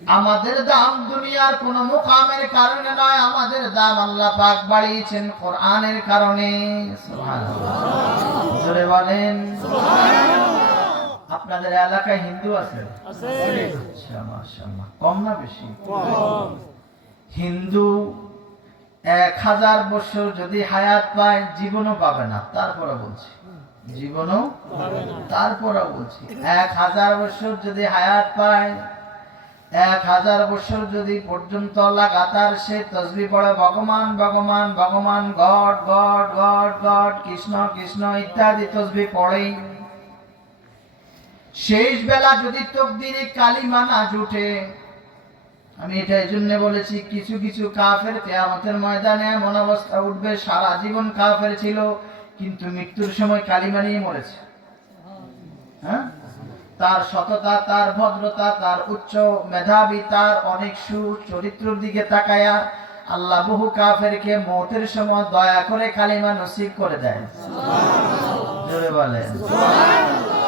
আমাদের দাম দুনিয়ার কোন মুকামের কারণে নয়, আমাদের দাম আল্লাহ পাক বাড়িয়েছেন কোরআনের কারণে। সুবহানাল্লাহ, জোরে বলেন সুবহানাল্লাহ। আপনাদের এলাকায় হিন্দু আছে? আচ্ছা, মাশাআল্লাহ। কম না বেশি? কম। হিন্দু 1000 বছর যদি হায়াত পায় জীবনও পাবে না, তারপরে বলছি জীবনও পাবে না, তারপরে বলছি 1000 বছর যদি হায়াত পায়, 1000 বছর যদি পর্যন্ত লাগাতার সে তসবিহ পড়ে, ভগবান ভগবান ভগবান, god god god god, Krishna Krishna ইত্যাদি তসবিহ পড়ে, শেষ বেলা যদি তাকদীরে কালিমা না জুটে, আমি এটা এই জন্য বলেছি, কিছু কিছু কাফের কিয়ামতের ময়দানে এমন অবস্থা উঠবে, সারা জীবন কাফের ছিল কিন্তু মৃত্যুর সময় কালিমা নিয়ে মরেছে। হ্যাঁ, তার সততা, তার ভদ্রতা, তার উচ্চ মেধাবী, তার অনেক সুচরিত্রের দিকে তাকায়া আল্লাহ বহু কাফেরকে মওতের সময় দয়া করে কালিমা নসিব করে দেয়। সুবহানাল্লাহ, জোরে বলেন সুবহানাল্লাহ।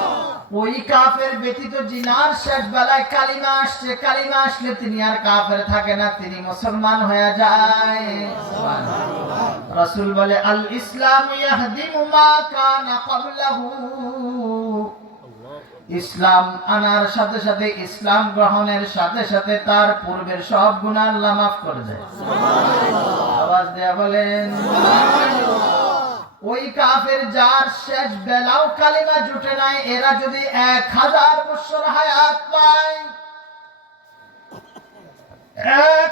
ওই কাফের ব্যতীত জিনার শেষ বেলায় কালিমা আসছে, কালিমা আসলে তিনি আর কাফের থাকে না, তিনি মুসলমান হয়ে যায়। সুবহানাল্লাহ। রাসূল বলে, আল ইসলাম ইয়াহদিমু মা কানা ক্বাবলাহু, ইসলাম আনার সাথে সাথে, ইসলাম গ্রহণের সাথে সাথে তার পূর্বের সব গুনাহ আল্লাহ মাফ করে দেয়। সুবহানাল্লাহ, আওয়াজ দেয়া বলেন সুবহানাল্লাহ। ওই কাফের যার শেষ বেলাও কালিমা জুটে নাই, এরা যদি 1000 বছর হায়াত পায়,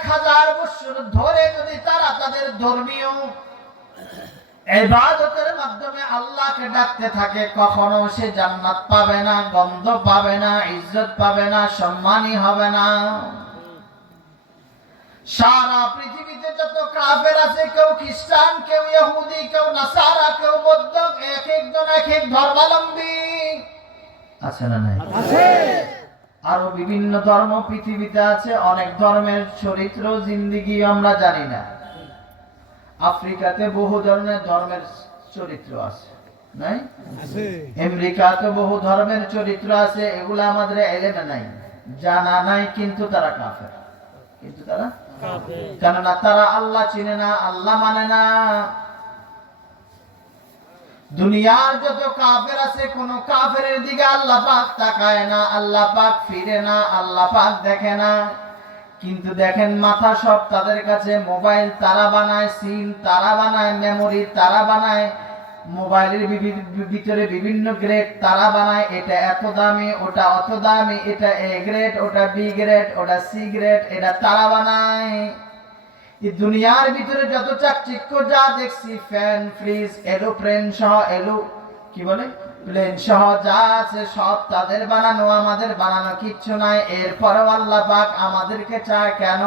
1000 বছর ধরে যদি তারা তাদের ধর্মীয় ইবাদতের মাধ্যমে আল্লাহকে ডাকতে থাকে, কখনো সে জান্নাত পাবে না, গন্ধ পাবে না, ইজ্জত পাবে না, সম্মানী হবে না। সারা পৃথিবীতে যত কাফের আছে, কেউ খ্রিস্টান, কেউ ইহুদি, কেউ নাসারা, কেউ বৌদ্ধ, এক একজন এক এক ধর্মাবলম্বী আছে না নাই? আছে। আরো বিভিন্ন ধর্ম পৃথিবীতে আছে, অনেক ধর্মের চরিত্র জিন্দেগি আমরা জানি না। আফ্রিকাতে বহু ধরনের ধর্মের চরিত্র আছে, নাই? আছে। আমেরিকাতে বহু ধর্মের চরিত্র আছে, এগুলো আমাদের এলেমে নাই, জানা নাই, কিন্তু তারা কাফের, কিন্তু তারা কাফের, কেননা তারা আল্লাহ চিনে না, আল্লাহ মানে না। দুনিয়ার যত কাফের আছে, কোন কাফেরের দিকে আল্লাহ পাক তাকায় না, আল্লাহ পাক ফিরে না, আল্লাহ পাক দেখে না। কিন্তু দেখেন, মাথা সব তাদের কাছে, মোবাইল তারা বানায়, সিম তারা বানায়, মেমোরি তারা বানায়, মোবাইলের ভিতরে বিভিন্ন গ্রেড তারা বানায়, এটা এত দামি, ওটা অত দামি, এটা এ গ্রেড, ওটা বি গ্রেড, ওটা সি গ্রেড, এটা তারা বানায়। এই দুনিয়ার ভিতরে যত চাকচিক্য যা দেখছি, ফ্যান, ফ্রিজ, এরোপ্লেন সহ, কি বলে, প্লেন সহ যা আছে সব তাদের বানানো, আমাদের বানানো কিচ্ছু নাই। এরপরেও আল্লাহ পাক আমাদেরকে চায় কেন?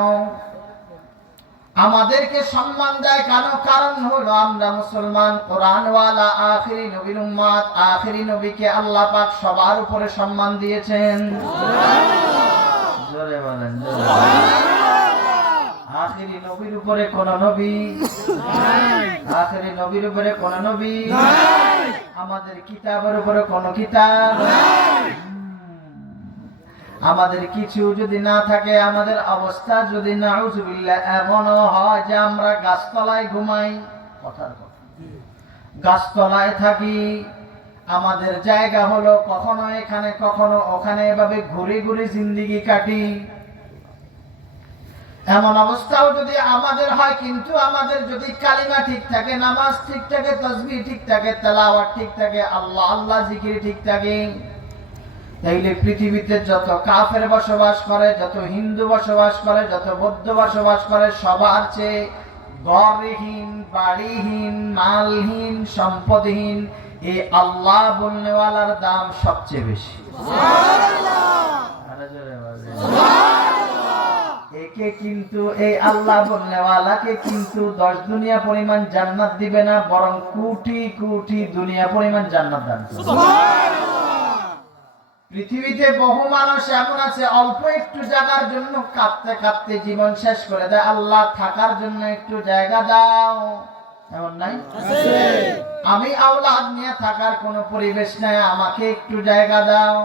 আমাদেরকে সম্মান দেয় কেন? কারণ হলো আমরা মুসলমান, কোরআনওয়ালা, আখিরি নবীর উম্মত। আখিরি নবীকে আল্লাহ পাক সবার উপরে সম্মান দিয়েছেন। সুবহানাল্লাহ, জোরে বলেন সুবহানাল্লাহ। আখিরি নবীর উপরে কোন নবী নাই, আখিরি নবীর উপরে কোন নবী নাই, আমাদের কিতাবের উপরে কোন কিতাব নাই। আমাদের কিছু যদি না থাকে, আমাদের অবস্থা যদি নাউজুবিল্লাহ এমন হয় যে আমরা গাছতলায় ঘুমাই, কথার কথা, গাছতলায় থাকি, আমাদের জায়গা হলো কখনো এখানে কখনো ওখানে, এভাবে ঘুরে ঘুরে জিন্দেগি কাটি, এমন অবস্থাও যদি আমাদের হয়, কিন্তু আমাদের যদি কালিমা ঠিক থাকে, নামাজ ঠিক থাকে, তাসবিহ ঠিক থাকে, তেলাওয়াত ঠিক থাকে, আল্লাহ আল্লাহ জিকির ঠিক থাকে, তাইলে পৃথিবীতে যত কাফের বসবাস করে, যত হিন্দু বসবাস করে, যত বৌদ্ধ বসবাস করে, সবার চেয়ে ঘরহীন, বাড়িহীন, মালহীন, সম্পদহীন এই আল্লাহ বলনেওয়ালার দাম সবচেয়ে বেশি। একে কিন্তু, এই আল্লাহ বলনেওয়ালাকে কিন্তু 10 দুনিয়া পরিমাণ জান্নাত দিবে না, বরং কোটি কোটি দুনিয়া পরিমাণ জান্নাত দান করবে। পৃথিবীতে বহু মানুষ এমন আছে, অল্প একটু জায়গার জন্য কাঁদতে কাঁদতে জীবন শেষ করে দেয়, আল্লাহ থাকার জন্য একটু জায়গা দাও, এমন নাই? আমি আওলাদ নিয়ে থাকার কোনো পরিবেশ নাই, আমাকে একটু জায়গা দাও।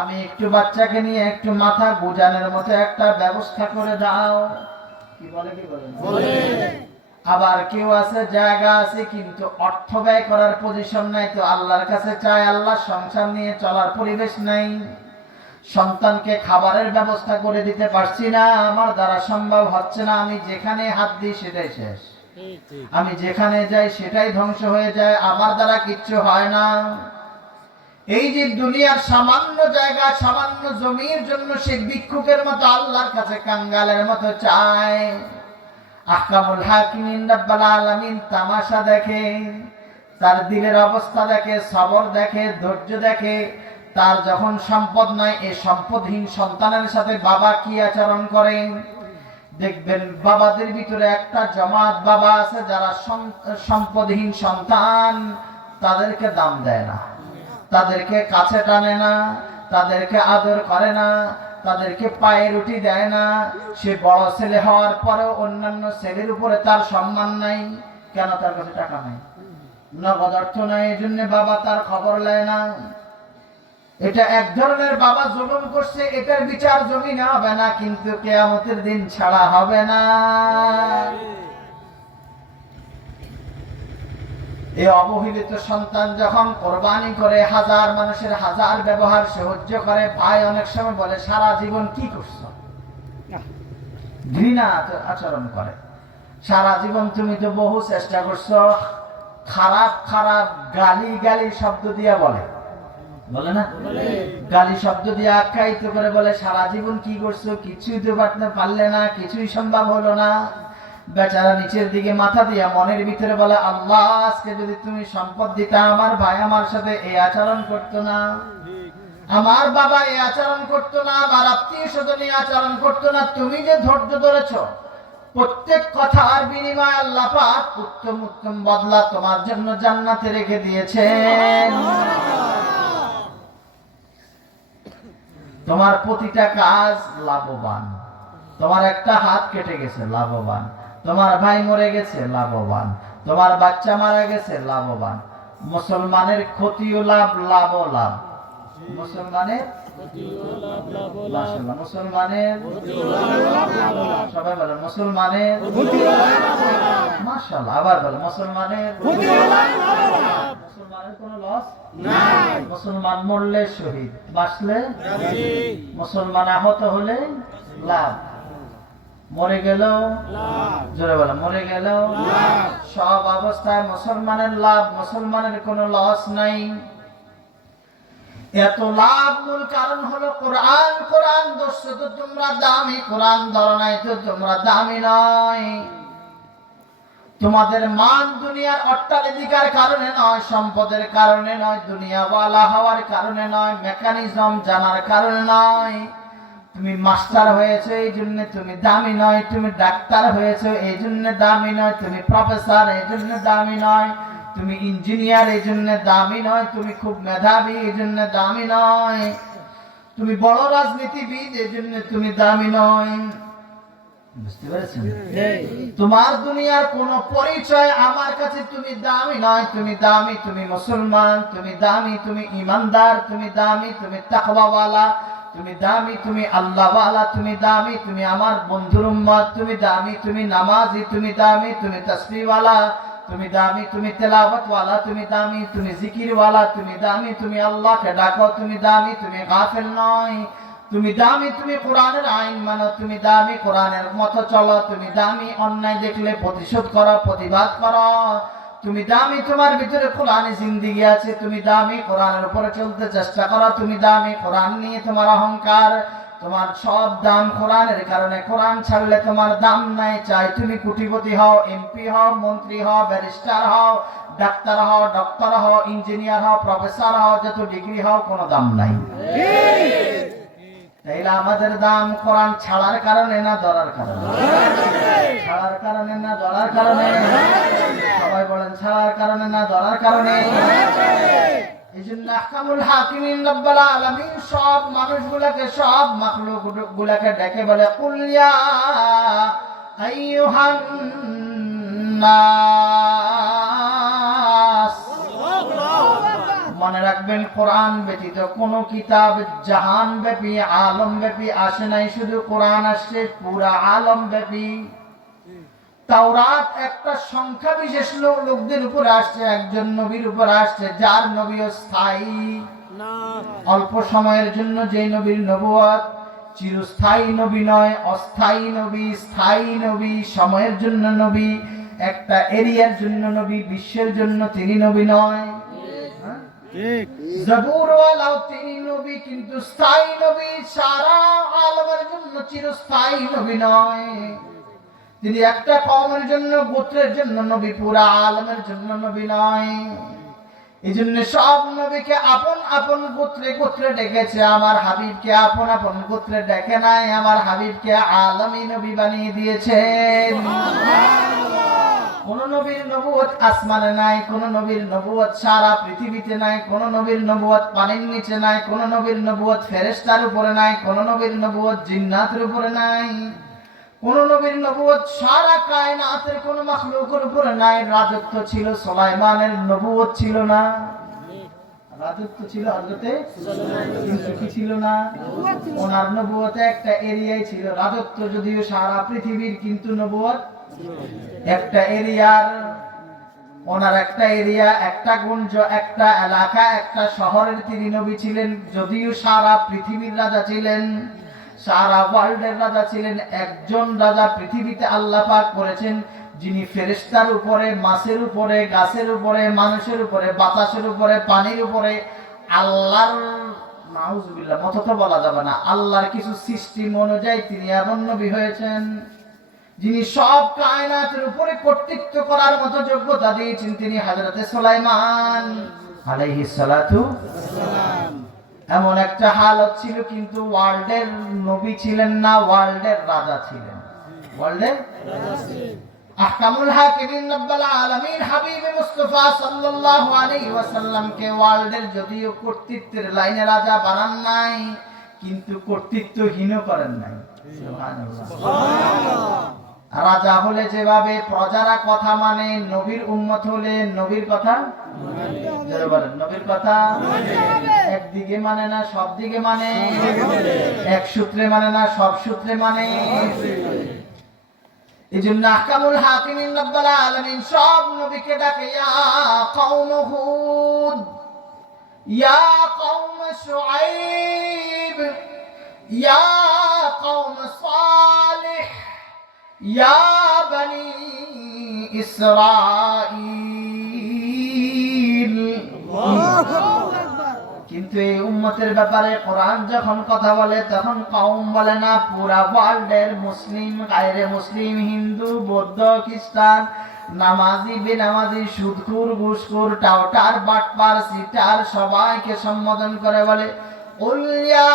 আমি একটু বাচ্চাকে নিয়ে একটু মাথা গুজানোর মতো একটা ব্যবস্থা করে দাও। কি বলে আবার কেউ আছে জায়গা আছে কিন্তু অর্থ ব্যয় করার পজিশন নাই, তো আল্লাহর কাছে চায় আল্লাহ সংসার নিয়ে চলার পরিবেশ নাই, সন্তানকে খাবারের ব্যবস্থা করে দিতে পারছি না, আমার দ্বারা সম্ভব হচ্ছে না, আমি যেখানে হাত দিই সেটাই শেষ, আমি যেখানে যাই সেটাই ধ্বংস হয়ে যায়, আমার দ্বারা কিচ্ছু হয় না। এই যে দুনিয়ার সামান্য জায়গা সামান্য জমির জন্য সে ভিক্ষুকের মতো আল্লাহর কাছে কাঙ্গালের মতো চায়। আহকামুল হাকিমিন রাব্বুল আলামিন তামাশা দেখে, তার দিলের অবস্থা দেখে, সবর দেখে, ধৈর্য দেখে। তার যখন সম্পদ নাই, এই সম্পদহীন সন্তানের সাথে বাবা কি আচরণ করেন দেখবেন। বাবাদের ভিতরে একটা জমাত বাবা আছে যারা সম্পদহীন সন্তান, তাদেরকে দাম দেয় না, তাদেরকে কাছে টানে না, তাদেরকে আদর করে না, তাদেরকে পায়ে রুটি দেয় না। সে বড় ছেলে হওয়ার পরেও অন্যান্য ছেলের উপরে তার সম্মান নাই। কেন? তার কাছে টাকা নাই, নগদ অর্থ নাই, এই জন্য বাবা তার খবর নেয় না। এটা এক ধরনের বাবা জুলুম করছে, এটার বিচার জমিনে হবে না, কিন্তু কিয়ামতের দিন ছাড়া হবে না। এই অবহেলিত সন্তান যখন কোরবানি করে, হাজার মানুষের হাজার ব্যবহার সহ্য করে, ভাই অনেক সময় বলে সারা জীবন কি করছো, ঘৃণা আচরণ করে, সারা জীবন তুমি তো বহু চেষ্টা করছো, খারাপ খারাপ গালি গালি শব্দ দিয়া বলে না, গালি শব্দ দিয়ে আখ্যায়িত করে বলে সারা জীবন কি করছো, কিছুই তো পারলে না, কিছুই সম্ভব হলো না। বেচারা নিচের দিকে মাথা দিয়া মনের ভিতরে বলে আল্লাহ আজকে যদি তুমি সম্পদ দিতা, আমার ভাই আমার সাথে এই আচরণ করতো না, আমার বাবা এই আচরণ করতো না, আমার আত্মীয় স্বজন এই আচরণ করতো না। তুমি যে ধৈর্য ধরেছো, প্রত্যেক কথার বিনিময়ে আল্লাহ পাক উত্তম উত্তম বদলা তোমার জন্য জান্নাতে রেখে দিয়েছেন। তোমার প্রতিটা কাজ লাভবান, তোমার একটা হাত কেটে গেছে লাভবান, তোমার ভাই মরে গেছে লাভবান, তোমার বাচ্চা মারা গেছে লাভবান। মুসলমানের ক্ষতিও লাভ, লাভও লাভ। মুসলমানের মুসলমানের সবাই বলে মুসলমানের মাশাআল্লাহ, আবার বলে মুসলমানের মুসলমানের কোনো লস নাই। মুসলমান মরলে শহীদ, বাঁচলে মুসলমান আহত হলে লাভ, মরে গেল জোরে বলে মরে গেল সব অবস্থায় মুসলমানের লাভ, মুসলমানের কোনো লস নাই। এত লাভ মূল কারণ হলো কোরআন। কোরআন ধরছো তো তোমরা দামি, কোরআন ধরো নাই তো তোমরা দামি নয়। তোমাদের মান দুনিয়ার অট্টালিকার কারণে নয়, সম্পদের কারণে নয়, দুনিয়াওয়ালা হওয়ার কারণে নয়, মেকানিজম জানার কারণে নয়। তুমি মাস্টার হয়েছে এই জন্য তুমি দামি নয়, তুমি ডাক্তার হয়েছে এই জন্য দামি নয়, তুমি প্রফেসর এই জন্য দামি নয়, তুমি ইঞ্জিনিয়ার এই জন্য দামি নয়, তুমি খুব মেধাবী এই জন্য দামি নয়, তুমি বড় রাজনীতিবিদ এই জন্য তুমি দামি নয়। বুঝতে পেরেছেন? তোমার দুনিয়ার কোন পরিচয় আমার কাছে তুমি দামি নয়, তুমি দামি, তুমি মুসলমান, তুমি দামি, তুমি ইমানদার, তুমি দামি, তুমি তাকওয়াওয়ালা, তুমি দামি, তুমি আল্লাহওয়ালা, তুমি দামি, তুমি আমার বন্ধুর উম্মত, তুমি দামি, তুমি নামাজি, তুমি দামি, তুমি তাসবিহওয়ালা, তুমি দামি, তুমি তেলাওয়াতওয়ালা, তুমি দামি, তুমি জিকিরওয়ালা, তুমি দামি, তুমি আল্লাহকে ডাকো, তুমি দামি, তুমি গাফিল নয়, তুমি দামি, তুমি কোরআনের আইন মানো, তুমি দামি, কোরআনের মতো চলো, তুমি দামি, অন্যায় দেখলে প্রতিশোধ করো, প্রতিবাদ করো, তুমি দামি, তোমার ভিতরে কোরআনে জিন্দেগি আছে, তুমি দামি, কোরআনের উপরে চলতে চেষ্টা করো, তুমি দামি, কোরআন নিয়ে তোমার অহংকার, তোমার সব দাম কোরআনের কারণে, কোরআন ছাড়লে তোমার দাম নাই। চাই তুমি কোটিপতি হও, এমপি হও, মন্ত্রী হও, ব্যারিস্টার হও, ডাক্তার হও, ডক্টর হও, ইঞ্জিনিয়ার হও, প্রফেসর হও, যত ডিগ্রি হও, কোনো দাম নাই। তাইলে আমাদের দাম কোরআন ছাড়ার কারণে না ধরার কারণে? ছাড়ার কারণে না ধরার কারণে? সবাই বলেন ছাড়ার কারণে না ধরার কারণে। এইজন্য আহকামুল হাকিমিন রব্বুল আলামিন সব মানুষগুলোকে, সব মাখলুকগুলোকে ডেকে বলে কুল ইয়া আইয়ুহান নাস, মনে রাখবেন, কোরআন ব্যতীত কোনো কিতাব জাহান ব্যাপী আলম ব্যাপী আসে নাই, শুধু কোরআন আসছে পুরা আলম ব্যাপী। তাওরাত একটা সংখ্যা বিশেষ লোকদের উপর আসছে, একজন নবীর উপর আসছে, যার নবীও স্থায়ী না। অল্প সময়ের জন্য যেই নবীর নবুয়ত, চিরস্থায়ী নবী নয়, অস্থায়ী নবী, স্থায়ী নবী, সময়ের জন্য নবী, একটা এরিয়ার জন্য নবী, বিশ্বের জন্য তিনি নবী নয়। ঠিক, জবুরওয়ালাও তিনি নবী, কিন্তু স্থায়ী নবী, সারা আলমের জন্য চিরস্থায়ী নবী নয়। তিনি একটা কওমের জন্য, গোত্রের জন্য নবী, পুরা আলমের জন্য নবী নয়। এই জন্য সব নবীকে আপন আপন গোত্রে গোত্রে ডেকেছে, আমার হাবিবকে আপন আপন গোত্রে ডেকে নাই, আমার হাবিবকে আলমী নবী বানিয়ে দিয়েছেন। কোন নবীর নবুয়ত আসমানে নাই, কোন নবীর নবুয়ত সারা পৃথিবীতে নাই, কোন নবীর নবুয়ত পানির নিচে নাই, কোন নবীর নবুয়ত ফেরেশতার উপরে নাই, কোন নবীর নবুয়ত জিন্নাতের উপরে নাই, কোন নবীর নবুয়ত সারা কায়নাতের কোন মাখলুকের উপরে নাই। রাজত্ব ছিল সুলাইমানের, নবুয়ত ছিল না। রাজত্ব ছিল হযরতে সুলাইমানের, কিন্তু কি ছিল না? ওনার নবুয়তে একটা এরিয়াই ছিল। রাজত্ব যদিও সারা পৃথিবীর, কিন্তু নবুয়ত একটা এরিয়ার। ওনার একটা এরিয়া, একটা গুঞ্জ, একটা এলাকা, একটা শহরের তিনি নবী ছিলেন। যদিও সারা পৃথিবীর রাজা ছিলেন, সারা ওয়ার্ল্ডের রাজা ছিলেন, একজন রাজা পৃথিবীতে আল্লাহ পাক করেছেন, যিনি ফেরেশতার উপরে, মাছের উপরে, গাছের উপরে, মানুষের উপরে, বাতাসের উপরে, পানির উপরে, আল্লাহর নাউজুবিল্লাহ মত তো বলা যাবে না, আল্লাহর কিছু সিস্টেম অনুযায়ী তিনি এমন নবী হয়েছেন, যিনি সব কায়নাতের উপরে কর্তৃত্ব করার মতো যোগ্যতা দিয়েছেন। তিনি হযরতে সুলাইমান আলাইহিস সালাতু ওয়াসসালাম। এমন একটা হালত ছিল, কিন্তু ওয়ার্ল্ডের নবী ছিলেন না, ওয়ার্ল্ডের রাজা ছিলেন। ওয়ার্ল্ডের রাজা ছিলেন। আহকামুল হাকিমিন রব্বুল আলামিন হাবিব মুস্তাফা সাল্লাল্লাহু আলাইহি ওয়াসাল্লামকে ওয়ার্ল্ডের যদিও কর্তৃত্বের লাইনে রাজা বানান নাই, কিন্তু কর্তৃত্বহীন করেন নাই। সুবহানাল্লাহ, সুবহানাল্লাহ। রাজা হলে যেভাবে প্রজারা কথা মানে, নবীর উম্মত হলে নবীর কথা যারা বলেন নবীর কথা একদিকে মানে না, সব দিকে মানে, এক সূত্রে মানে না, সব সূত্রে মানে। এই জন্য আহকামুল হাকিমিন রব্বুল আলামিন সব নবীকে ডাকে, ইয়া কওম হুদ, ইয়া কওম শুআইব, ইয়া কওম সালিহ, ইয়া বনি ইসরাঈল। কিন্তু এই উম্মতের ব্যাপারে কোরআন যখন কথা বলে, তখন কওম বলে না, পুরা ওয়ার্ল্ডের মুসলিম, গায়রে মুসলিম, হিন্দু, বৌদ্ধ, খ্রিস্টান, নামাজি, বেনামাজি, সুদখোর, ঘুষখোর, টাউটার, বাটপার, সিটার, সবাইকে সম্বোধন করে বলে, কুল ইয়া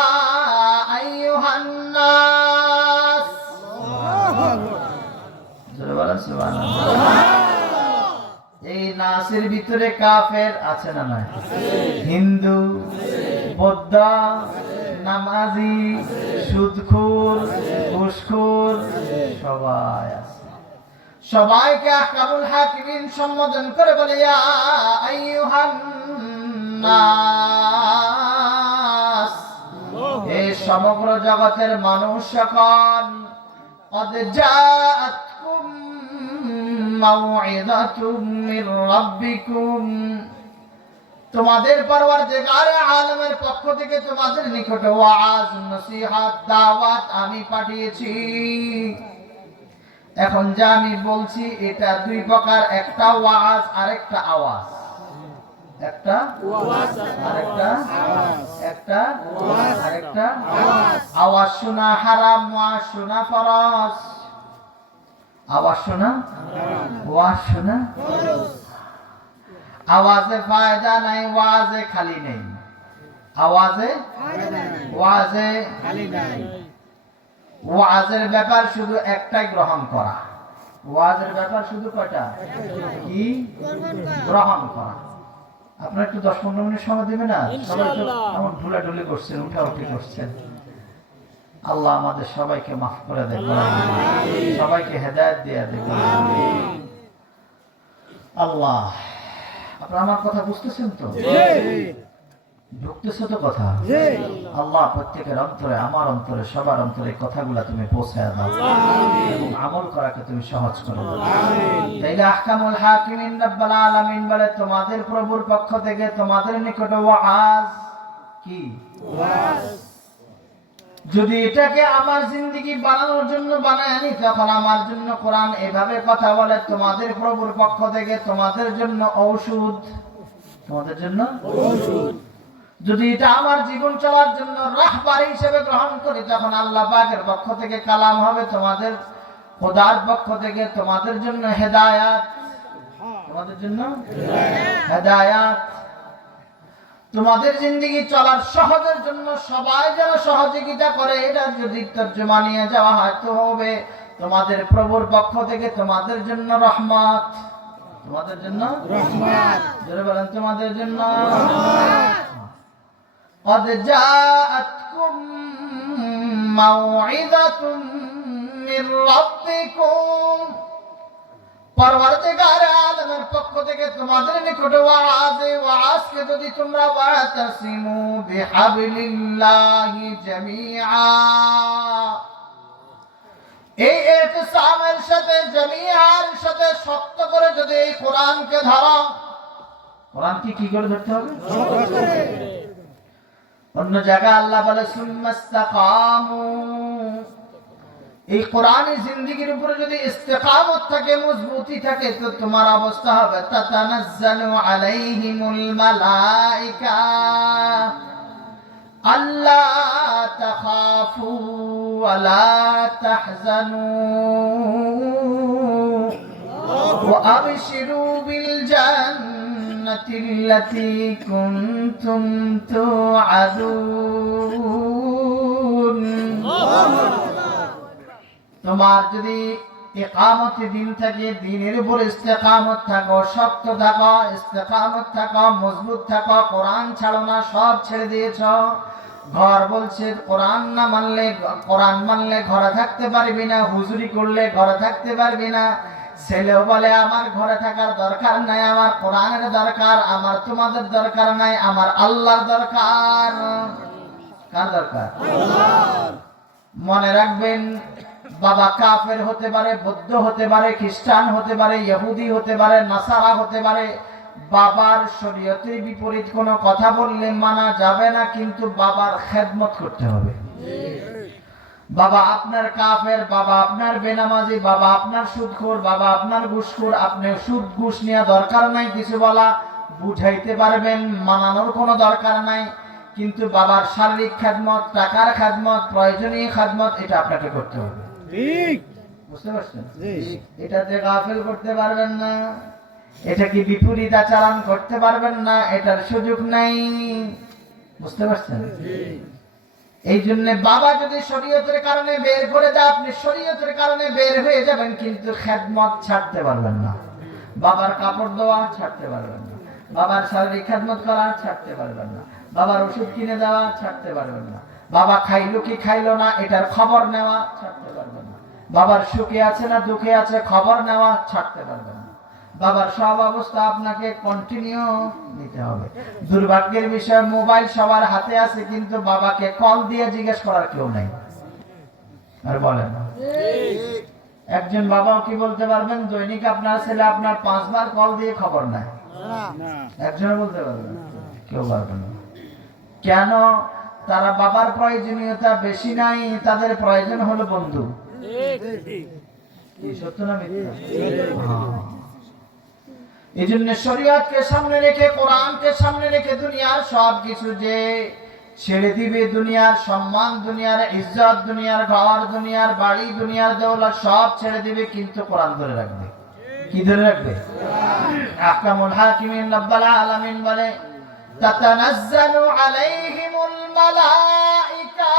আইয়ুহান নাস। এই নাসের ভিতরে কাফের আছে না নাই? হিন্দু, বৌদ্ধ, নামাজি, সুদখোর, ঘুষখোর, সবাই আছে। সবাইকে আহকামুল হাকিমিন সম্বোধন করে বলে, ইয়া আইয়ুহান নাস, এই সমগ্র জগতের মানুষ সকল, قد جاءتكم موعظة من ربكم, তোমাদের পরওয়ারদিগার আলমের পক্ষ থেকে তোমাদের নিকটে ওয়াজ, নসিহত, দাওয়াত আমি পাঠিয়েছি। এখন যা আমি বলছি এটা দুই প্রকার, একটা ওয়াজ আর একটা আওয়াজ। একটা ওয়াজ আর একটা আওয়াজ, একটা ওয়াজ আর একটা আওয়াজ। আওয়াজ শোনা হারাম, ওয়াজ শোনা ফরজ। আওয়াজ শোনা হারাম, ওয়াজ শোনা ফরজ। আওয়াজে ফায়দা নাই, ওয়াজে খালি নেই। আওয়াজে ফায়দা নাই, ওয়াজে খালি নাই। ওয়াজের ব্যাপার শুধু একটাই, গ্রহণ করা। ওয়াজের ব্যাপার শুধু কয়টা? কি? গ্রহণ করা। আপনারা একটু 10-15 মিনিট সময় দেবেন না? সবাই তো এমন ঢুলাঢুলি করছেন, উঠাউঠি করছেন। আল্লাহ আমাদের সবাইকে মাফ করে দেন, সবাইকে হেদায়েত দিয়ে দেন। আল্লাহ আপনারা আমার কথা বুঝতেছেন তো? ঢুকতেছে তো কথা? আল্লাহ প্রত্যেকের অন্তরে, আমার অন্তরে, সবার অন্তরে কথাগুলা তুমি পৌঁছায় দাও এবং আমল করাকে তুমি সহজ করে দাও। তাইলে আহকামুল হাকিমিন রাব্বুল আলামিন বলে তোমাদের প্রভুর পক্ষ থেকে তোমাদের নিকটে ওয়াজ কি? যদি এটাকে আমার জিন্দেগি বানানোর জন্য বানায় আনি তখন আমার জন্য কোরআন এভাবে কথা বলে তোমাদের প্রভুর পক্ষ থেকে তোমাদের জন্য ঔষধ, তোমাদের জন্য ঔষধ। যদি এটা আমার জীবন চলার জন্য রাহবারি হিসেবে গ্রহণ করি তখন আল্লাহ পাকের পক্ষ থেকে কালাম হবে তোমাদের খোদার পক্ষ থেকে তোমাদের জন্য হেদায়াত, তোমাদের জন্য হেদায়াত। তোমাদের জিন্দেগি চলার সহজের জন্য সবাই যেন সহযোগিতা করে, এটা যদি তর্জমা নিয়ে যাওয়া হয় তো হবে তোমাদের প্রভুর পক্ষ থেকে তোমাদের জন্য রহমত, তোমাদের জন্য রহমত। যারা বলেন তোমাদের জন্য রহমত। قد جاءتكم موعظة من ربكم, পরবর্তীকার আলমের পক্ষ থেকে তোমাদের নিকটে ওয়াজকে যদি তোমরা ওয়াতাসিমু বিহাবলিল্লাহি জামিআ, এই ইতিসামের সাথে জামিআর সাথে শক্ত করে যদি এই কোরআনকে ধরো, কোরআনকে কি করে ধরতে হবে? অন্য জায়গায় আল্লাহ বলে সুম্মাস্তাকামু, এই কোরআনের জিন্দেগির উপরে যদি ইস্তেকামত থাকে, মজবুতি থাকে তো তোমার অবস্থা হবে তাতানাজ্জালু আলাইহিমুল মালাইকা আল্লা তাখাফু ওয়া লা তাহজানু ওয়া আবশিরু বিল জান্নাতিল্লাতী কুনতুম তুআদুন। তোমার যদি ইকামতে দিন থাকে, দিনের উপর ইস্তেকামত থাকো, শক্ত থাকো, ইস্তেকামত থাকো, মজবুত থাকো, কোরআন ছাড়ো না, সব ছেড়ে দিয়েছ। ঘর বলছে কোরআন না মানলে, কোরআন মানলে ঘরে থাকতে পারবি না, হুজুরি করলে ঘরে থাকতে পারবি না। ছেলেও বলে আমার ঘরে থাকার দরকার নাই, আমার কোরআনের দরকার, আমার তোমাদের দরকার নাই, আমার আল্লাহর দরকার। কার দরকার? আল্লাহর। মনে রাখবেন, বাবা কাফের হতে পারে, বৌদ্ধ হতে পারে, খ্রিস্টান হতে পারে, ইহুদি হতে পারে, নাসারা হতে পারে, বাবার শরীয়তের বিপরীত কোনো কথা বললে মানা যাবে না, কিন্তু বাবার খেদমত করতে হবে। বাবা আপনার কাফের, বাবা আপনার বেনামাজি, বাবা আপনার সুদখোর, বাবা আপনার ঘুষখোর, আপনি সুদ ঘুষ নেওয়া দরকার নাই, কিছু বলা বুঝাইতে পারবেন, মানানোর কোনো দরকার নাই, কিন্তু বাবার শারীরিক খেদমত, টাকার খেদমত, প্রয়োজনীয় খেদমত এটা আপনাকে করতে হবে। ঠিক বুঝতে পারছেন? এটাতে গাফেল করতে পারবেন না, এটা কি বিপরীত আচরণ করতে পারবেন না, এটার সুযোগ নাই। বুঝতে পারছেন? এই জন্য বাবা যদি শরীয়তের কারণে বের করে দেয়, আপনি শরীয়তের কারণে বের হয়ে যাবেন, কিন্তু খেদমত ছাড়তে পারবেন না। বাবার কাপড় দেওয়া ছাড়তে পারবেন না, বাবার শারীরিক খেদমত করা ছাড়তে পারবেন না, বাবার ওষুধ কিনে দেওয়া ছাড়তে পারবেন না, বাবা খাইলো কি খাইলো না এটার খবর নেওয়া ছাড়তে পারবেন না, বাবার সুখে আছে না দুঃখে আছে খবর নেওয়া ছাড়তে পারবেন না। বাবার সব অবস্থা আপনাকে কন্টিনিউ নিতে হবে। দুর্ভাগ্যের বিষয়, মোবাইল সবার হাতে আছে, কিন্তু বাবাকে কল দিয়ে জিজ্ঞেস করার কেউ নাই। আর বলেন না, একজন বাবাও কি বলতে পারবেন দৈনিক আপনার ছেলে আপনার 5 বার কল দিয়ে খবর নেয়? একজনও বলতে পারবেন? কেউ পারবে না। কেন? তারা বাবার প্রয়োজনীয়তা বেশি নাই, তাদের প্রয়োজন হলো বন্ধু। সত্য না মিথ্যা? এই জন্য শরীয়তকে সামনে রেখে, কোরআনকে সামনে রেখে দুনিয়ার সব কিছু যে ছেড়ে দিবে, দুনিয়ার সম্মান, দুনিয়ার ইজ্জত, দুনিয়ার ঘর, দুনিয়ার বাড়ি, দুনিয়ার দৌলত সব ছেড়ে দিবে, কিন্তু কোরআন ধরে রাখবে। কি ধরে রাখবে? আহকামুল হাকিমিন রাব্বুল আলামিন বলে তাতানাজ্জালু আলাইহিমুল মালাইকা,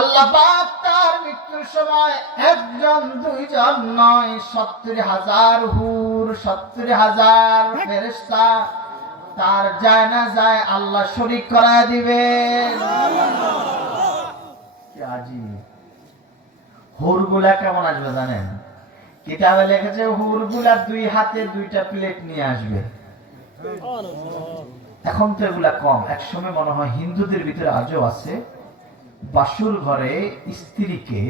আল্লাহ পাক তার মৃত্যুর সময় একজন দুইজন নয়, 70,000 হুর, 70,000 ফেরেশতা তার জানাজায় আল্লাহ শরীক করায় দিবেন। হুরগুলা কেমন আসবে জানেন? কিতাবে লেখেছে হুরগুলা 2 হাতে 2টা প্লেট নিয়ে আসবে। এখন তো এগুলা কম, একসময় মনে হয় হিন্দুদের ভিতরে আজও আছে, বাসুর ঘরে স্ত্রীকে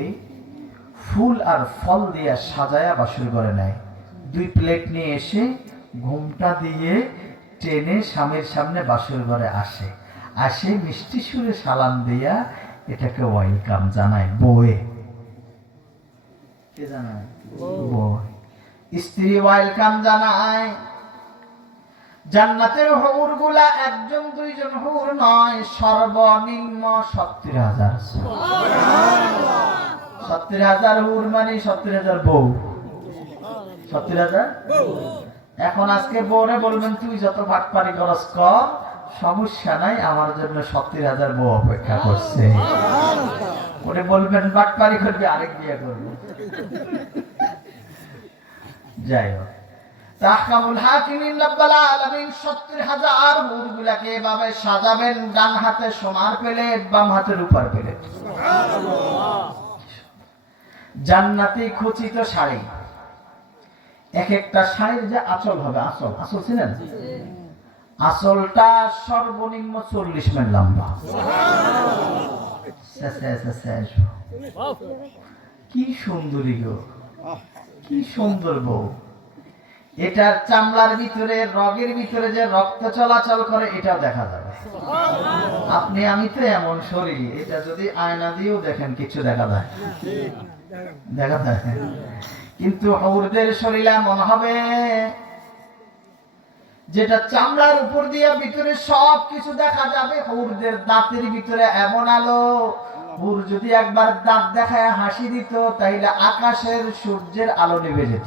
ফুল আর ফল দিয়ে সাজায়া বাসুর ঘরে নেয়, 2 প্লেট নিয়ে এসে ঘুমটা দিয়ে টেনে স্বামীর সামনে বাসুর ঘরে আসে মিষ্টি সুরে সালাম দিয়া এটাকে ওয়েলকাম জানায়। বউয়ে কে জানায়? বউ। স্ত্রী ওয়েলকাম জানায়। জান্নাতের হুরগুলা 1 জন 2 জন হুর নয়, সর্বনিম্ন 70,000। 70,000 হুর মানে 70,000 বউ। 70,000 এখন আজকে বউরে বলবেন তুই যত বাটপারি করস কর, সমস্যা নাই, আমার জন্য 70,000 বউ অপেক্ষা করছে। ওরে বলবেন বাটপারি করবে, আরেক বিয়ে করবে। যাই হোক, তাহকামুল হাকিমিন রাব্বুল আলামিন 70,000 হুরগুলাকে এভাবে সাজাবেন, ডান হাতে সোনার প্লেট, বাম হাতে রূপার প্লেট। জান্নাতি খচিত শাড়ি, এক একটা শাড়ির যে আঁচল হবে, আঁচল ছিলেন, আঁচলটা সর্বনিম্ন 40 মাইল লম্বা। কি সুন্দরী গো, কি সুন্দর বউ। এটার চামড়ার ভিতরে, রগের ভিতরে যে রক্ত চলাচল করে এটাও দেখা যাবে। আপনি আমি তো এমন শরীর, এটা যদি আয়না দিয়েও দেখেন কিছু দেখা যায়, দেখা যায়। কিন্তু হুরদের শরীর এমন হবে যেটা চামড়ার উপর দিয়ে ভিতরে সব কিছু দেখা যাবে। হুরদের দাঁতের ভিতরে এমন আলো, হুর যদি একবার দাঁত দেখায় হাসি দিত তাইলে আকাশের সূর্যের আলো নিভে যেত।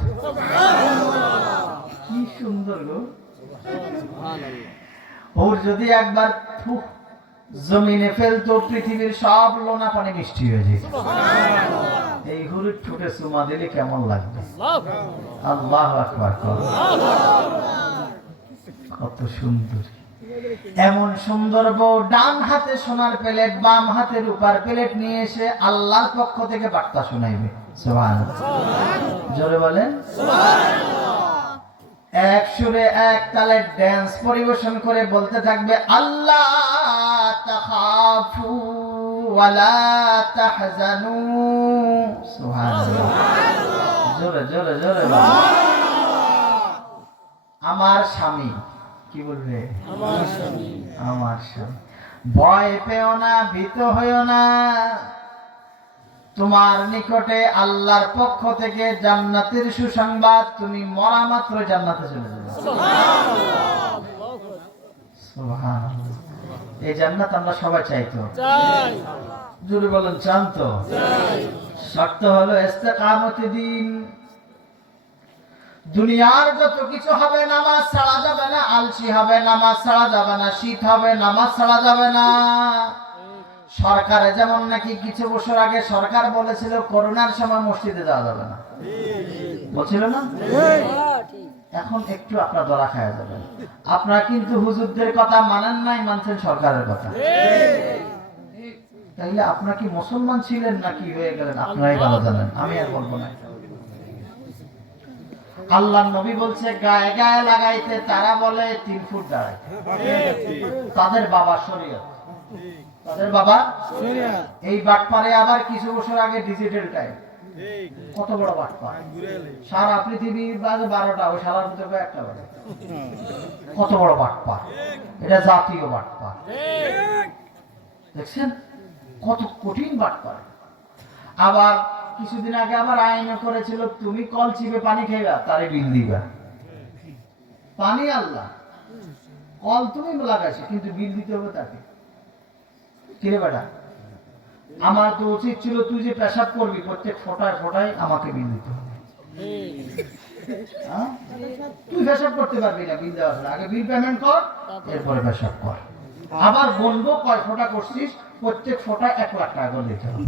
কি সুন্দর গো। হুর যদি একবার জমিনে ফেলতো পৃথিবীর সব লোনা পানি মিষ্টি হয়ে যেত। এই হুরের ঠোঁটে চুমা দিলে কেমন লাগবে? আল্লাহু আকবার। কত সুন্দর, এমন সুন্দর বউ। ডান হাতে সোনার প্লেট, বাম হাতে রূপার প্লেট নিয়ে এসে আল্লাহর পক্ষ থেকে বার্তা শোনাইবে। সুবহানাল্লাহ, জোরে বলেন সুবহানাল্লাহ। এক সুরে এক তালে ড্যান্স পরিবেশন করে বলতে থাকবে, আল্লাহ তাখাফু ওয়ালা তাহজানু। সুবহানাল্লাহ, জোরে জোরে জোরে বলেন। আমার স্বামী, কি বলবে? আমার স্বামী, আমার স্বামী। ভয় পেও না, ভীত হইও না, তোমার নিকটে আল্লাহর পক্ষ থেকে জান্নাতের সুসংবাদ, তুমি মরা মাত্র জান্নাতে চলে যাবে। সুবহানাল্লাহ। এই জান্নাত আমরা সবাই চাই তো? চাই। জোরে বলেন, চান তো? চাই। শর্ত হলো ইস্তেকামতে দিন। দুনিয়ার যত কিছু হবে নামাজ ছাড়া যাবে না, আলসি হবে নামাজ ছাড়া যাবে না, শীত হবে নামাজ ছাড়া যাবে না। সরকারে যেমন নাকি কিছু বছর আগে সরকার বলেছিল করোনার সময় মসজিদে যাওয়া যাবে না, বলছিল না? এখন একটু আপনার ধরা খাওয়া যাবেন। আপনারা কিন্তু হুজুরদের কথা মানেন নাই, মানছেন সরকারের কথা। তাইলে আপনারা কি মুসলমান ছিলেন নাকি হয়ে গেলেন আপনারাই ভালো জানেন, আমি আর বলবো না। আল্লাহর নবী বলছে গায়ে গায়ে লাগাইতে তারা বলে 3 ফুট দাঁড়ায়। তাদের বাবা শরীয়ত, তাদের বাবা শরীয়ত। এই বাটপারে আবার কিছু বছর আগে ডিজিটাল টাইম। কত বড় বাটপার, সারা পৃথিবীর বাজে 12টা, ওই সারার ভিতরে একটা বাজে। কত বড় বাটপার, এটা জাতীয় বাটপার। দেখছেন কত কঠিন বাটপার। আবার কিছুদিন আগে আবার আইন করেছিল তুমি কল চিপে পানি খাইবা তারে বিল দিবা। পানি আল্লাহ, কল তুমি লাগাইছো কিন্তু বিল দিতে হবে তাকে। কিরে বেটা, আমার তো উচিত ছিল তুই যে পেশাব করবি প্রত্যেক ফোঁটায় ফোঁটায় আমাকে বিল দিতে হবে। তুই পেশাব করতে পারবি না বিল দেওয়ার আগে, বিল পেমেন্ট কর এরপরে পেশাব কর। আবার বলবো কয় ফোঁটা করছিস, প্রত্যেক ফোঁটায় 1 লাখ টাকা করে দিতে হবে।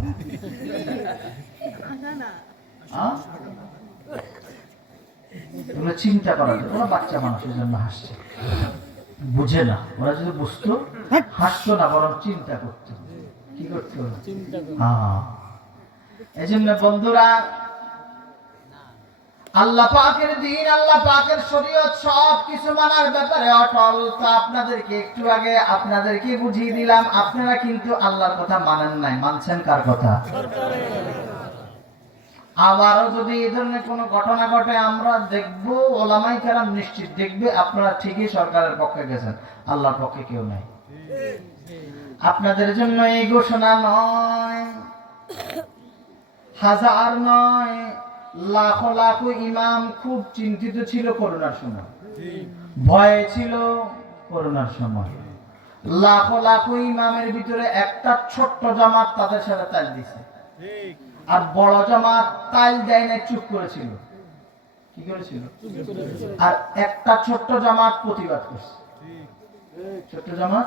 তোমরা চিন্তা করা, ওরা বাচ্চা মানুষের জন্য হাসছে, বুঝে না। ওরা যদি বুঝতো হাসতো না, বরং চিন্তা করতো। কি করতো? এই জন্য বন্ধুরা আল্লাহ পাকের দিন, আল্লাহ পাকের শরীয়ত সব কিছু মানার ব্যাপারে অটল। তো আপনাদেরকে একটু আগে আপনাদেরকে বুঝিয়ে দিলাম, আপনারা কিন্তু আল্লাহর কথা মানেন নাই, মানছেন কার কথা? আবারও যদি এই ধরনের কোনো ঘটনা ঘটে আমরা দেখব, ওলামাই কেরাম নিশ্চিত দেখবে আপনারা ঠিকই সরকারের পক্ষে গেছেন, আল্লাহর পক্ষে কেউ নাই। আপনাদের জন্য এই ঘোষণা নয়, হাজার নয়, লাখো লাখো ইমাম খুব চিন্তিত ছিল করোনার সময়, ভয়ে ছিল করোনার সময়। লাখো লাখো ইমামের ভিতরে একটা ছোট্ট জামাত তাদের সাথে তাল দিছে, আর বড় জামাত তাল দেয় না, চুপ করেছিল। কি করেছিল? আর একটা ছোট্ট জামাত প্রতিবাদ করছে। ছোট্ট জামাত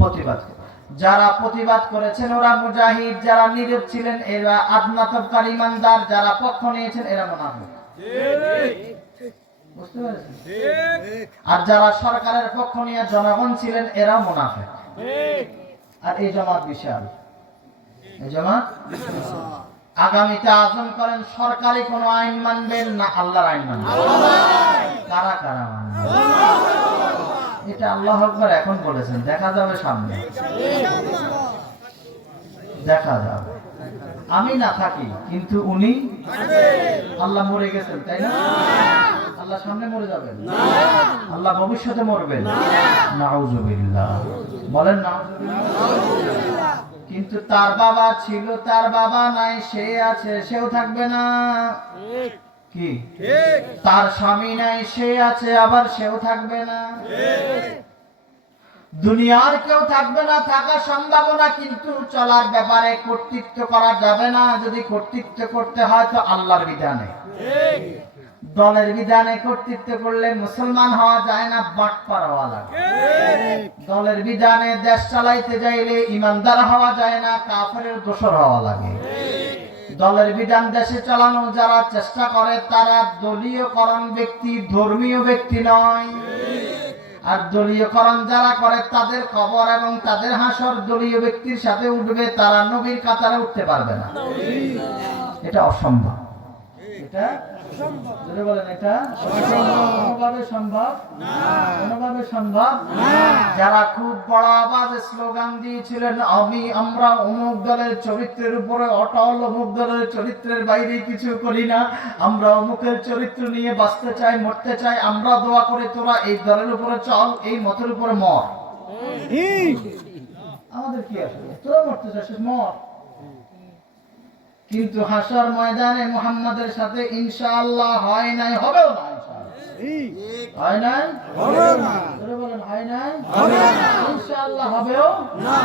প্রতিবাদ করে। যারা প্রতিবাদ করেছেন ওরা মুজাহিদ, যারা নীরব ছিলেন এরা আদনা তবকার ইমানদার, যারা পক্ষ নিয়েছেন এরা মুনাফিক। বুঝতে পেরেছেন? আর যারা সরকারের পক্ষ নিয়ে জনগণ ছিলেন এরা মুনাফিক। আর এই জামাত বিশাল, এই জামাত আগামীতে আজম করেন সরকারি কোন আইন মানবেন না আল্লাহর আইন মানবেন। কারা কারা মানবেন? এটা আল্লাহু আকবার এখন বলেছেন, দেখা যাবে সামনে, দেখা যাবে। আমি না থাকি কিন্তু উনি, আল্লাহ মরে গেছেন তাই না? আল্লাহ সামনে মরে যাবেন? আল্লাহ ভবিষ্যতে মরবেন? নাউজুবিল্লাহ, বলেন নাউজুবিল্লাহ। কিন্তু তার বাবা ছিল, তার বাবা নাই, সে আছে, সেও থাকবে না। কি? তার স্বামী নাই, সে আছে, আবার সেও থাকবে না। দুনিয়ার কেউ থাকবে না, থাকা সম্ভাবনা, কিন্তু চলার ব্যাপারে কর্তৃত্ব করা যাবে না। যদি কর্তৃত্ব করতে হয় তো আল্লাহর বিধানে, দলের বিধানে কর্তৃত্ব করলে মুসলমান হওয়া যায় না, বাটপার হওয়া লাগে। দলের বিধানে দেশ চালাইতে যাইলে ইমানদার হওয়া যায় না, কাফেরের দোসর হওয়া লাগে। দলের বিধান দেশে চালানো যারা চেষ্টা করে তারা দলীয়করণ ব্যক্তি, ধর্মীয় ব্যক্তি নয়। আর দলীয়করণ যারা করে তাদের কবর এবং তাদের হাসর দলীয় ব্যক্তির সাথে উঠবে, তারা নবীর কাতারে উঠতে পারবে না। এটা অসম্ভব, এটা যদি বলেন এটা কোনোভাবে সম্ভব না, কোনোভাবে সম্ভব না। যারা খুব বড় আওয়াজে স্লোগান দিয়েছিলেন আমরা অমুক দলের চরিত্রের উপরে অটল, অমুক দলের চরিত্রের বাইরে কিছু করি না, আমরা অমুকের চরিত্র নিয়ে বাঁচতে চাই, মরতে চাই, আমরা দোয়া করে তোরা এই দলের উপরে চল, এই মতের উপরে মর। আমাদের কি আসলে, তোরা মরতে চাস মর। কিন্তু হাসর ময়দানে মুহাম্মাদের সাথে ইনশাআল্লাহ হয় নাই, হবেও না। হয় নাই, হবেও না। বলেন হয় নাই, ইনশাআল্লাহ হবেও না।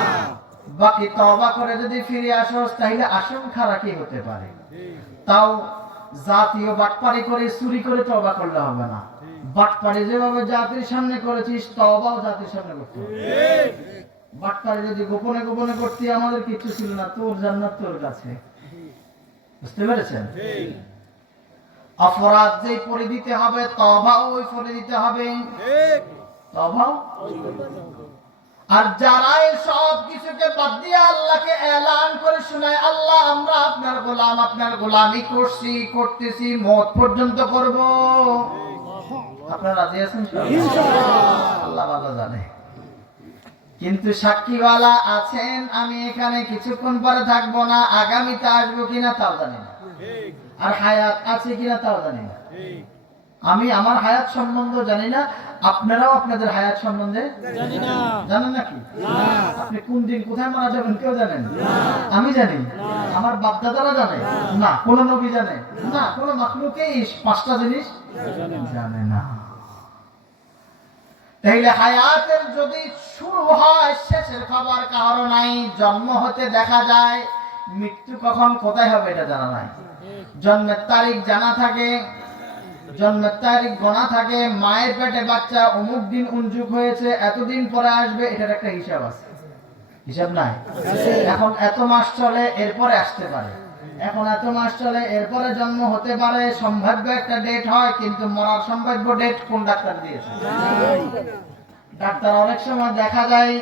বাকি তওবা করে যদি ফিরে আসোস তাহলে আশঙ্কা রাখি হতে পারে। তাও জাতীয় বাটপারি করে চুরি করে তওবা করলে হবে না। বাটপারি যেভাবে জাতির সামনে করেছিস তওবাও জাতির সামনে করতে হবে। বাটপারি যদি গোপনে গোপনে করতে আমাদের কিছু ছিল না, তোর জান্নাত তোর কাছে। বুঝতে পেরেছেন? অপরাধ যে করে দিতে হবে, তওবাও ওই করে দিতে হবে, তওবা। আর যারা এই সব কিছুকে বাদ দিয়ে আল্লাহকে এলান করে শোনায়, আল্লাহ আমরা আপনার গোলাম, আপনার গোলামি করছি, করতেছি, মওত পর্যন্ত করব, আপনারা রাজি আছেন? ইনশাআল্লাহ। আল্লাহ ভালো জানে। কিন্তু সাক্ষীওয়ালা আছেন, আমি এখানে কিছুক্ষণ পরে থাকবো না, আগামীতে আসবো কিনা তাও জানি না, আর হায়াত আছে কিনা তাও জানি না। আমি আমার হায়াত সম্বন্ধে জানি না, আপনারাও আপনাদের হায়াত সম্বন্ধে জানেন নাকি? আপনি কোন দিন কোথায় মারা যাবেন কেউ জানেন? আমি জানি। আমার বাপ দাদারা জানে না, কোন নবী জানে না, কোন মাখলুকই পাঁচটা জিনিস জানে না। তাইলে হায়াতের যদি শুরু হয় শেষের খবর কারো নাই। জন্ম হতে দেখা যায়, মৃত্যু কখন কোথায় হবে এটা জানা নাই। জন্মের তারিখ জানা থাকে, জন্মের তারিখ গোনা থাকে, মায়ের পেটে বাচ্চা অমুক দিন উনযুগ হয়েছে, এতদিন পরে আসবে, এটার একটা হিসাব আছে। হিসাব নাই? এখন এত মাস চলে এরপরে আসতে পারে, এখন এত মাস চলে এরপরে জন্ম হতে পারে, সম্ভাব্য একটা ডেট হয়, কিন্তু মরার সম্ভাব্য ডেট কোন ডাক্তার দিয়েছে? ডাক্তার অনেক সময় দেখা যায়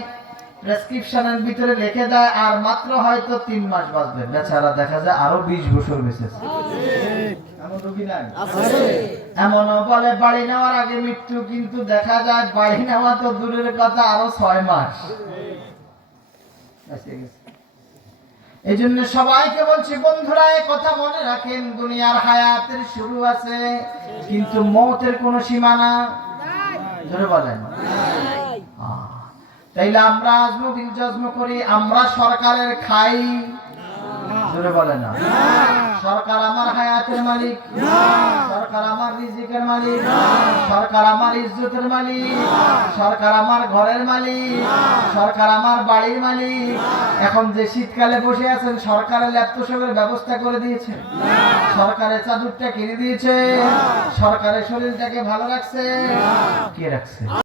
প্রেসক্রিপশনের ভিতরে লিখে দেয় আর মাত্র হয়তো 3 মাস বাঁচবে, বেচারা দেখা যায় আরো 20 বছর বেঁচেছে। এমন রোগী নাই? এমনও বলে বাড়ি নেওয়ার আগে মৃত্যু, কিন্তু দেখা যায় বাড়ি নেওয়া তো দূরের কথা, আরো 6 মাস বেঁচে গেছে। এই জন্য সবাইকে বলছি বন্ধুরা, এই কথা মনে রাখেন, দুনিয়ার হায়াতের শুরু আছে কিন্তু মৌতের কোনো সীমানা ধরে বলেন। তাইলে আমরা আজম বিল জজম করি, আমরা সরকারের খাই ধরে বলে না। সরকার আমার হায়াতের মালিক, সরকার আমার রিজিকের মালিক, সরকার আমার ইজ্জতের মালিক, সরকার আমার ঘরের মালিক, সরকার আমার বাড়ির মালিক। এখন যে শীতকালে বসে আছেন, সরকারের ল্যাপটপের ব্যবস্থা করে দিয়েছে, সরকারের চাদরটা কিনে দিয়েছে, সরকারের শরীরটাকে ভালো রাখছে, কে রাখছে?